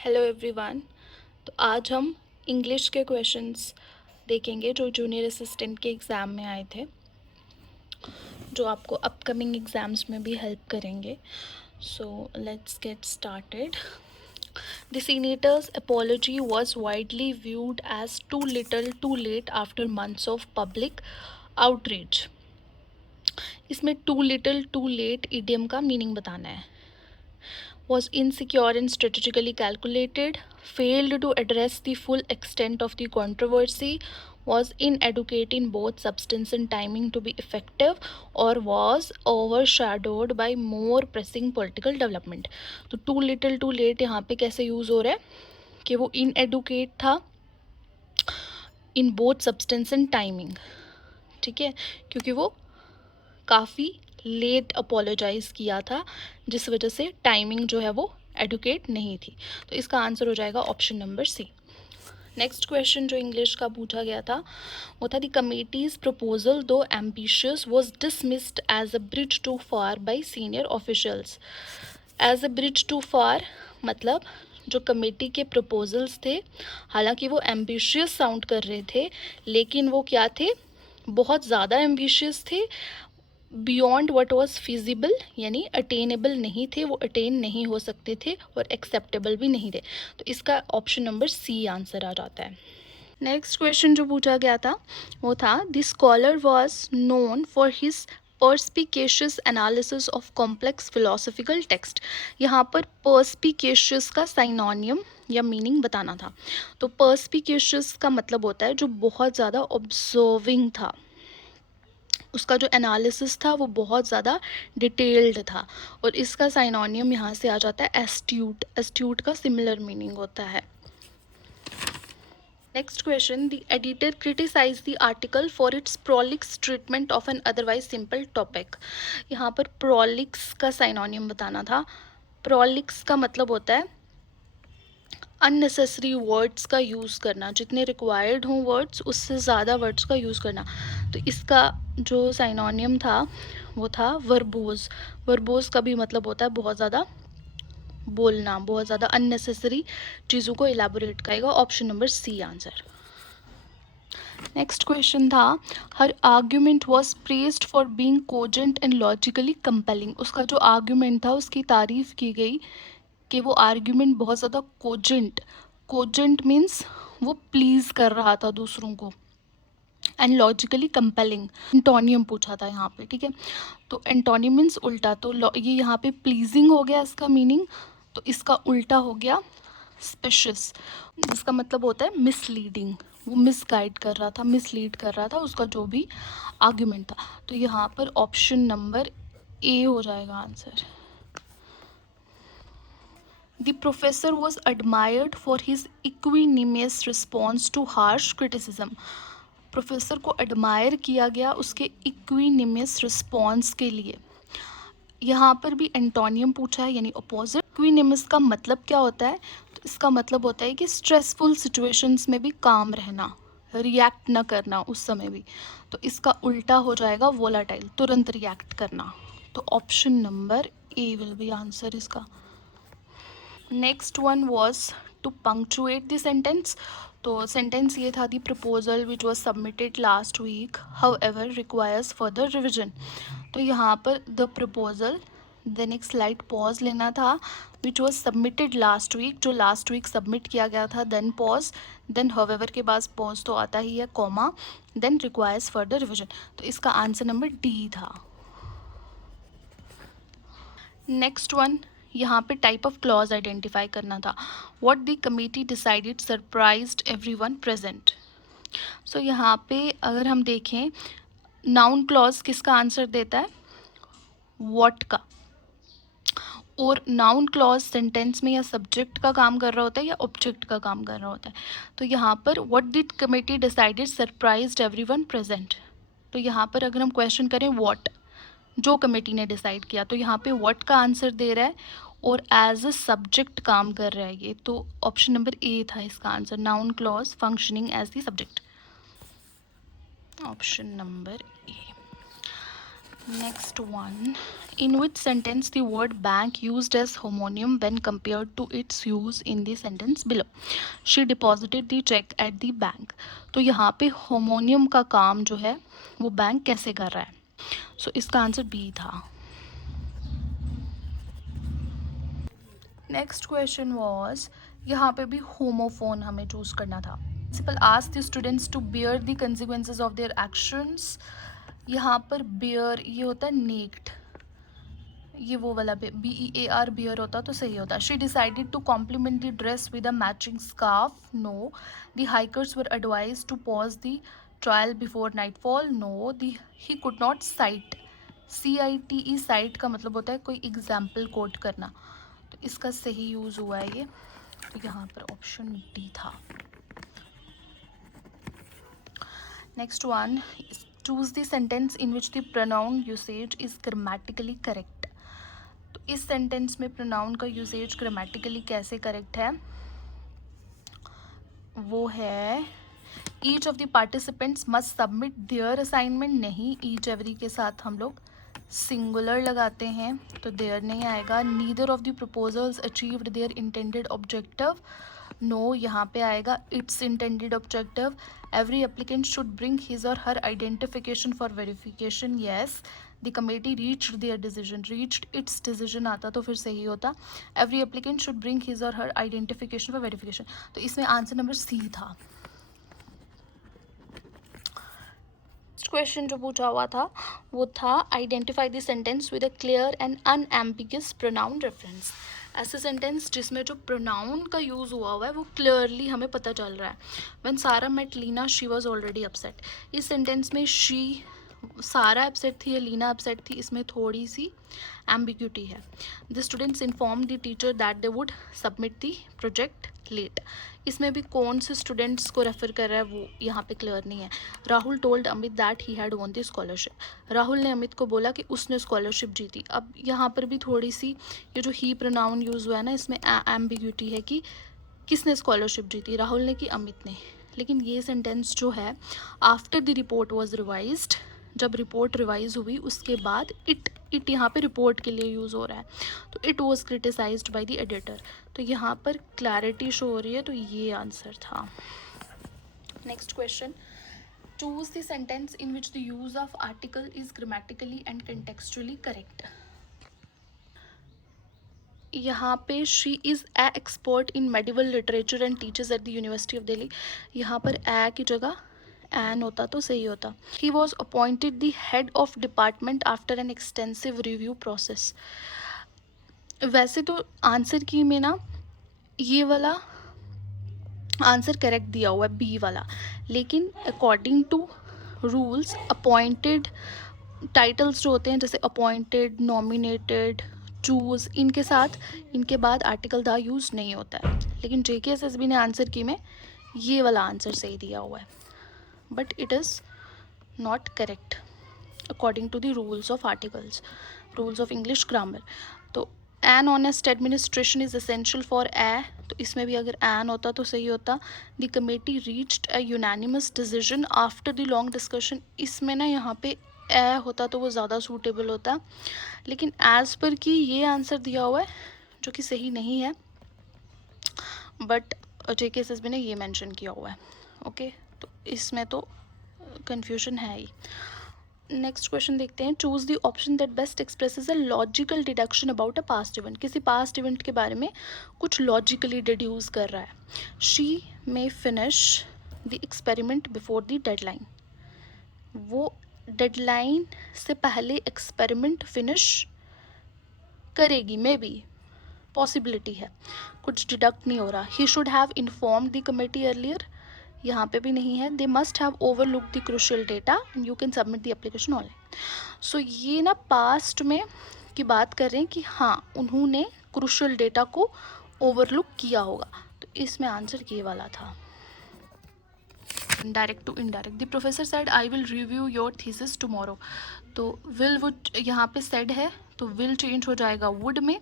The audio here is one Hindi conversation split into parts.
Hello everyone. तो आज हम इंग्लिश के क्वेश्चंस देखेंगे जो जूनियर असिस्टेंट के एग्ज़ाम में आए थे, जो आपको अपकमिंग एग्ज़ाम्स में भी हेल्प करेंगे। So let's get started. The senator's apology was widely viewed as too little too late after months of public outrage. इसमें too little too late idiom का मीनिंग बताना है। Was insecure and strategically calculated, failed to address the full extent of the controversy, was inadequate in both substance and timing to be effective, or was overshadowed by more pressing political development. तो too little too late यहाँ पे कैसे यूज़ हो रहा है कि वो inadequate था in both substance and timing, ठीक है, क्योंकि वो काफ़ी लेट अपोलोजाइज़ किया था, जिस वजह से टाइमिंग जो है वो एडुकेट नहीं थी। तो इसका आंसर हो जाएगा option number C. Next question जो इंग्लिश का पूछा गया था वो था the committee's proposal too ambitious was dismissed as a bridge too far by senior officials. As a bridge too far मतलब जो कमेटी के प्रपोजल्स थे, हालांकि वो एम्बिशियस साउंड कर रहे थे, लेकिन वो क्या थे, बहुत ज़्यादा एम्बिशियस थे, बियॉन्ड वट वॉज फिजिबल यानी अटेनेबल नहीं थे, वो अटेन नहीं हो सकते थे और एक्सेप्टेबल भी नहीं थे। तो इसका ऑप्शन नंबर सी आंसर आ जाता है। नेक्स्ट क्वेश्चन जो पूछा गया था वो था the scholar was known for his perspicacious analysis of complex philosophical text. यहाँ पर पर्सपिकेशियस का साइनोनियम या मीनिंग बताना था। तो पर्सपिकेशियस का मतलब होता है जो बहुत ज़्यादा ऑब्जर्विंग था, उसका जो एनालिसिस था वो बहुत ज़्यादा डिटेल्ड था। और इसका साइनोनियम यहाँ से आ जाता है एस्ट्यूट। एस्ट्यूट का सिमिलर मीनिंग होता है। Next question, the editor criticise the article for its prolix treatment of an otherwise simple topic. यहाँ पर प्रोलिक्स का साइनोनियम बताना था। प्रोलिक्स का मतलब होता है अननेसेसरी वर्ड्स का यूज़ करना, जितने रिक्वायर्ड हों वर्ड्स उससे ज़्यादा वर्ड्स का यूज़ करना। तो इसका जो साइनोनियम था वो था वर्बोज। वर्बोज का भी मतलब होता है बहुत ज़्यादा बोलना, बहुत ज़्यादा अननेसेसरी चीज़ों को एलैबोरेट करेगा। Option number C answer. Next question था हर argument was praised for being cogent and logically compelling. उसका जो आर्ग्यूमेंट था उसकी तारीफ की गई कि वो आर्ग्यूमेंट बहुत ज़्यादा कोजेंट, कोजेंट मीन्स वो प्लीज़ कर रहा था दूसरों को, एंड लॉजिकली कंपेलिंग एंटोनियम पूछा था यहाँ पे, ठीक है। तो एंटोनियम मीन्स उल्टा, तो ये यहाँ पे प्लीजिंग हो गया इसका मीनिंग, तो इसका उल्टा हो गया स्पेशियस, जिसका मतलब होता है मिसलीडिंग। वो मिसगाइड कर रहा था, मिसलीड कर रहा था उसका जो भी आर्ग्यूमेंट था। तो यहाँ पर ऑप्शन नंबर ए हो जाएगा answer. The professor was admired for his equanimous response to harsh criticism. Professor को एडमायर किया गया उसके इक्विनिमस रिस्पॉन्स के लिए। यहाँ पर भी एंटोनियम पूछा है यानी अपोजिट। इक्विनिमस का मतलब क्या होता है, तो इसका मतलब होता है कि स्ट्रेसफुल सिचुएशंस में भी काम रहना, रिएक्ट ना करना उस समय भी। तो इसका उल्टा हो जाएगा वोलाटाइल, तुरंत रिएक्ट करना। तो option number A will be answer इसका। Next one was to punctuate the sentence. तो सेंटेंस ये था the proposal which was submitted last week however requires further revision. तो यहाँ पर द प्रपोजल, देन एक स्लाइड पॉज लेना था, which was submitted last week, जो लास्ट वीक सबमिट किया गया था, then pause, then however के बाद पॉज तो आता ही है, comma, then requires further revision. तो इसका आंसर नंबर डी था। नेक्स्ट वन, यहाँ पे टाइप ऑफ क्लॉज आइडेंटिफाई करना था। What the committee decided surprised everyone present. So यहाँ पे अगर हम देखें नाउन क्लॉज किसका आंसर देता है, व्हाट का। और नाउन क्लॉज सेंटेंस में या सब्जेक्ट का काम कर रहा होता है या ऑब्जेक्ट का काम कर रहा होता है। तो यहाँ पर what did committee decided surprised everyone present. तो यहाँ पर अगर हम क्वेश्चन करें व्हाट, जो कमेटी ने डिसाइड किया, तो यहाँ पे व्हाट का आंसर दे रहा है और एज अ सब्जेक्ट काम कर रहा है ये। तो ऑप्शन नंबर ए था इसका answer, noun clause functioning as the subject. Option number A. Next one. In which sentence the word bank used as homonym when compared to its use in the sentence below? She deposited the check at the bank. तो यहाँ पे होमोनियम का काम जो है वो बैंक कैसे कर रहा है? सो इसका आंसर बी था. नेक्स्ट क्वेश्चन वॉज, यहाँ पे भी होमोफोन हमें चूज करना था. Principal asked the students to bear the consequences of their actions. यहाँ पर बियर ये होता है नेक्ड, ये वो वाला BEAR बियर होता तो सही होता. She decided to compliment the dress with a matching scarf. No. The hikers were advise to pause the trail before nightfall. No. The he could not sight. CITE site का मतलब होता है कोई एग्जाम्पल कोट करना. तो इसका सही यूज हुआ है ये, तो यहाँ पर ऑप्शन डी था. Next one. Choose the sentence in which the pronoun usage is grammatically correct. तो इस सेंटेंस में प्रोनाउन का यूसेज ग्रामेटिकली कैसे करेक्ट है? वो है each of the participants must submit there assignment. नहीं, ईच एवरी के साथ हम लोग सिंगुलर लगाते हैं तो देयर नहीं आएगा. Neither of the proposals achieved their intended objective. No, यहाँ पे आएगा its intended objective. Every applicant should bring his or her identification for verification. Yes. The committee reached their decision. Reached its decision आता तो फिर सही होता. Every applicant should bring his or her identification for verification. तो इसमें आंसर नंबर सी था. क्वेश्चन जो पूछा हुआ था वो था identify the sentence with a clear and unambiguous pronoun reference. ऐसे सेंटेंस जिसमें जो प्रोनाउन का यूज़ हुआ है वो क्लियरली हमें पता चल रहा है. When Sara met Leena she was already upset. इस सेंटेंस में शी, सारा अपसेट थी या लीना अपसेट थी, इसमें थोड़ी सी एम्बिग्यूटी है. The students inform the teacher that they would submit the project late. इसमें भी कौन से स्टूडेंट्स को रेफर कर रहा है वो यहाँ पे क्लियर नहीं है. Rahul told Amit that he had won the scholarship. Rahul ने अमित को बोला कि उसने स्कॉलरशिप जीती. अब यहाँ पर भी थोड़ी सी ये जो ही प्रोनाउन यूज़ हुआ है ना, इसमें एम्बिग्यूटी है कि किसने स्कॉलरशिप जीती, राहुल ने कि अमित ने. लेकिन ये सेंटेंस जो है after the report was revised, जब रिपोर्ट रिवाइज हुई उसके बाद इट यहाँ पे रिपोर्ट के लिए यूज़ हो रहा है. तो it was criticised by the editor. तो यहाँ पर क्लैरिटी शो हो रही है, तो ये आंसर था. Next question. Choose the sentence in which the use of article is grammatically and contextually correct. यहाँ पे she is a expert in medieval literature and teachers at the university of Delhi. यहाँ पर ए की जगह एन होता तो सही होता. He was appointed the head of department after an extensive review process. वैसे तो आंसर की में ना ये वाला आंसर करेक्ट दिया हुआ है बी वाला, लेकिन according to rules appointed titles जो होते हैं जैसे अपॉइंटेड, नॉमिनेटेड, चूज, इनके साथ इनके बाद आर्टिकल द यूज़ नहीं होता है. लेकिन JKSSB ने आंसर की में ये वाला आंसर सही दिया हुआ है, but it is not correct according to the rules of articles, rules of English grammar. तो an honest administration is essential for a, तो इसमें भी अगर एन होता तो सही होता. The committee reached a unanimous decision after the long discussion. इसमें ना यहाँ पे ए होता तो वो ज़्यादा सूटेबल होता, लेकिन एज पर की ये आंसर दिया हुआ है जो कि सही नहीं है, बट JKSSB ने ये मेंशन किया हुआ है. ओके, तो इसमें तो कन्फ्यूजन है ही. नेक्स्ट क्वेश्चन देखते हैं. Choose the option that best expresses a logical deduction about a past event. किसी पास्ट इवेंट के बारे में कुछ लॉजिकली डिड्यूस कर रहा है. She may finish the experiment before the deadline. वो डेडलाइन से पहले एक्सपेरिमेंट फिनिश करेगी, मे बी पॉसिबिलिटी है, कुछ डिडक्ट नहीं हो रहा. He should have inform the committee earlier. यहाँ पे भी नहीं है. They must have overlook the crucial data and you can submit the application online. So ये ना पास्ट में की बात कर रहे हैं कि हाँ उन्होंने क्रूशियल डेटा को ओवरलुक किया होगा. तो इसमें आंसर ये वाला था. Direct to indirect. The professor said I will review your thesis tomorrow. तो विल वुड यहाँ पे सेड है तो विल चेंज हो जाएगा वुड में.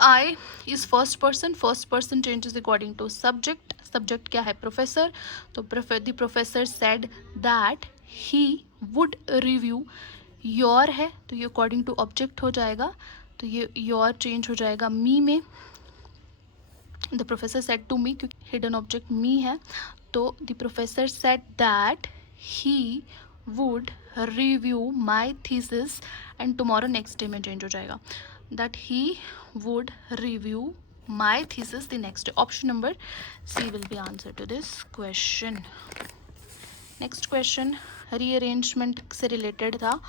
I is first person changes according to subject. Subject क्या है? प्रोफेसर. तो the professor said that he would review your है तो ये अकॉर्डिंग टू ऑब्जेक्ट हो जाएगा, तो ये योर चेंज हो जाएगा मी में. The professor said to me, क्योंकि हिडन ऑब्जेक्ट मी है, तो the professor said that he would review my thesis and tomorrow, next day में चेंज हो जाएगा, that he would review my thesis the next day. Option number C will be answer to this question. Next question rearrangement से रिलेटेड था,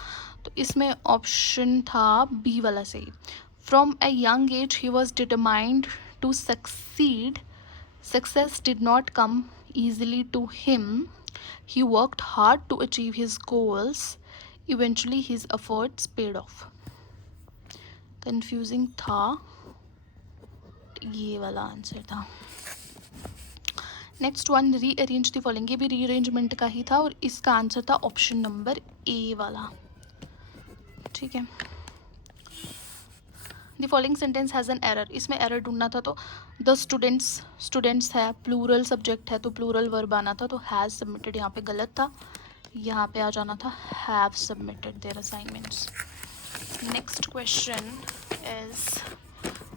तो इसमें ऑप्शन था बी वाला सही. From a young age he was determined to succeed. Success did not come easily to him. He worked hard to achieve his goals. Eventually, his efforts paid off. Confusing था, ये वाला आंसर था. Next one rearrange the following, ये भी रीअरेंजमेंट का ही था और इसका आंसर था ऑप्शन नंबर ए वाला. ठीक है. The following sentence has an error, इसमें एरर ढूंढना था, तो द स्टूडेंट्स है, प्लूरल सब्जेक्ट है तो प्लूरल वर्ब आना था, तो हैज़ सबमिटेड यहाँ पे गलत था, यहाँ पे आ जाना था have submitted there assignments. Next question is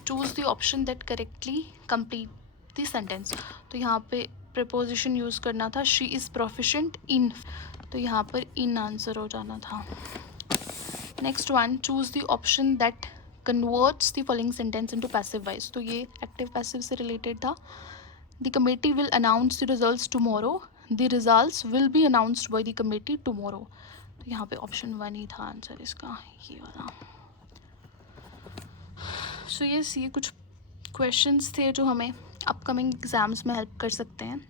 choose the option that correctly complete the sentence. तो यहाँ पे प्रीपोजिशन यूज़ करना था, शी इज़ प्रोफिशिएंट इन, तो यहाँ पर इन आंसर हो जाना था. Next one choose the option that converts the following sentence into passive voice, तो ये एक्टिव पैसिव से रिलेटेड था. The committee will announce the results tomorrow. The results will be announced by the committee tomorrow, तो यहाँ पे ऑप्शन 1 ही था आंसर इसका, ये वाला. सो ये कुछ क्वेश्चंस थे जो हमें अपकमिंग एग्जाम्स में हेल्प कर सकते हैं.